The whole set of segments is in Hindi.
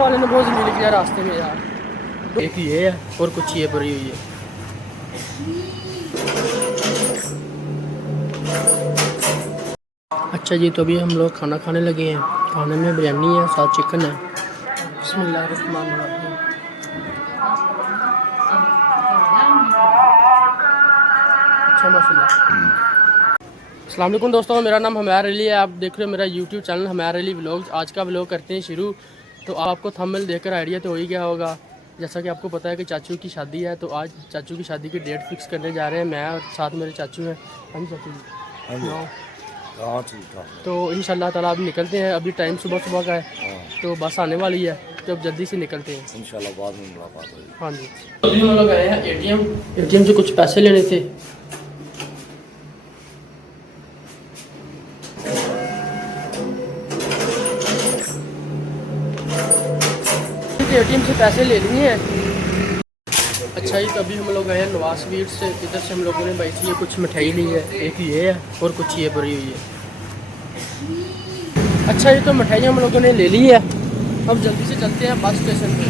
वाले ने बहुत ज़मीन किया रास्ते में यार। एक ये है और कुछ ये भरी हुई है। अच्छा जी, तो अभी हम लोग खाना खाने लगे हैं। खाने में बिरयानी है, साथ चिकन है। बिस्मिल्लाहिर्रहमानिर्रहीम। अच्छा माशाल्लाह। अस्सलाम वालेकुम दोस्तों, मेरा नाम हमार अली है। आप देख रहे हो मेरा यूट्यूब चैनल हमार अली व्लॉग्स। आज का व्लॉग करते हैं शुरू। तो आपको थंबनेल देखकर आइडिया तो हो ही गया होगा। जैसा कि आपको पता है कि चाचू की शादी है, तो आज चाचू की शादी की डेट फिक्स करने जा रहे हैं। मैं और साथ मेरे चाचू हैं। हाँ जी चाचू जी। तो इंशाल्लाह ताला अभी निकलते हैं। अभी टाइम सुबह सुबह का है, तो बस आने वाली है, तो अब जल्दी से निकलते हैं इंशाल्लाह बाद में मुलाकात होगी। हाँ जी। अभी हम लोग आए हैं एटीएम से कुछ पैसे लेने थे। एटीएम से पैसे ले लिए हैं। अच्छा ही, तभी हम लोग आए हैं नवाज स्वीट से। इधर से हम लोगों ने भाई ये कुछ मिठाई ली है। एक ये है और कुछ ये भरी हुई है। अच्छा जी, तो मिठाई हम लोगों ने ले ली है। अब जल्दी से चलते हैं बस स्टेशन पे,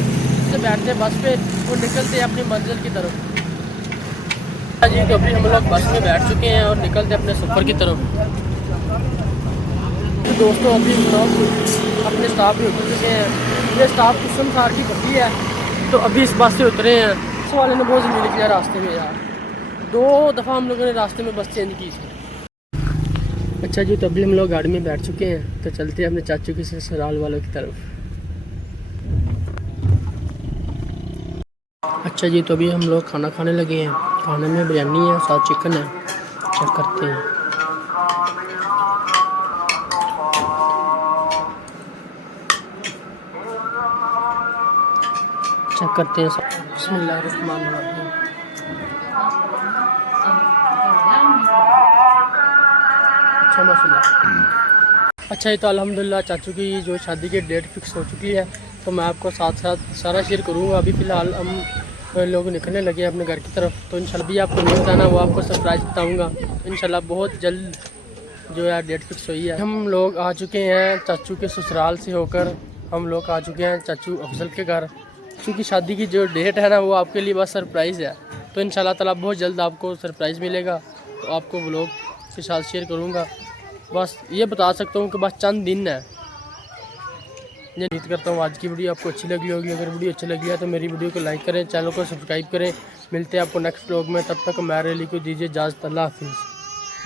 से बैठते हैं बस पे और निकलते हैं अपनी मंजिल की तरफ। जी, तो अभी हम लोग बस में बैठ चुके हैं और निकलते हैं अपने सफ़र की तरफ। तो दोस्तों, अभी हम लोग अपने स्टाफ पे उतर चुके हैं। ये स्टाफ कुशन सार की बसी है, तो अभी इस बस से उतरे हैं। बस वाले ने बहुत ज़मीन किया रास्ते में यार। 2 दफ़ा हम लोगों ने रास्ते में बस चेंज की। अच्छा जी, तो अभी हम लोग गाड़ी में बैठ चुके हैं, तो चलते हैं अपने चाचू के ससुराल वालों की तरफ। अच्छा जी, तो अभी हम लोग खाना खाने लगे हैं। खाने में बिरयानी है, साथ चिकन है। चेक करते हैं। चेक करते हैं। बिस्मिल्लाहिर्रहमानिर्रहीम। अच्छा माशाल्लाह। अच्छा, ये तो अल्हम्दुलिल्लाह चाचू की जो शादी की डेट फिक्स हो चुकी है, तो मैं आपको साथ साथ सारा शेयर करूँगा। अभी फ़िलहाल हम लोग निकलने लगे अपने घर की तरफ, तो इंशाल्लाह भी आपको नहीं बताना, वो आपको सरप्राइज़ बताऊँगा। तो इंशाल्लाह बहुत जल्द जो है डेट फिक्स हुई है। हम लोग आ चुके हैं चाचू के ससुराल से होकर। हम लोग आ चुके हैं चाचू अफजल के घर। चाचू की शादी की जो डेट है ना, वो आपके लिए बस सरप्राइज़ है। तो इंशाल्लाह ताला बहुत जल्द आपको सरप्राइज़ मिलेगा, तो आपको व्लॉग के साथ शेयर करूँगा। बस ये बता सकता हूँ कि बस चंद दिन है। मैं उम्मीद करता हूँ आज की वीडियो आपको अच्छी लगी होगी। अगर वीडियो अच्छी लगी है तो मेरी वीडियो को लाइक करें, चैनल को सब्सक्राइब करें। मिलते हैं आपको नेक्स्ट व्लॉग में, तब तक हमारे लिए को दीजिए इजाज़त। अल्लाह हाफिज़।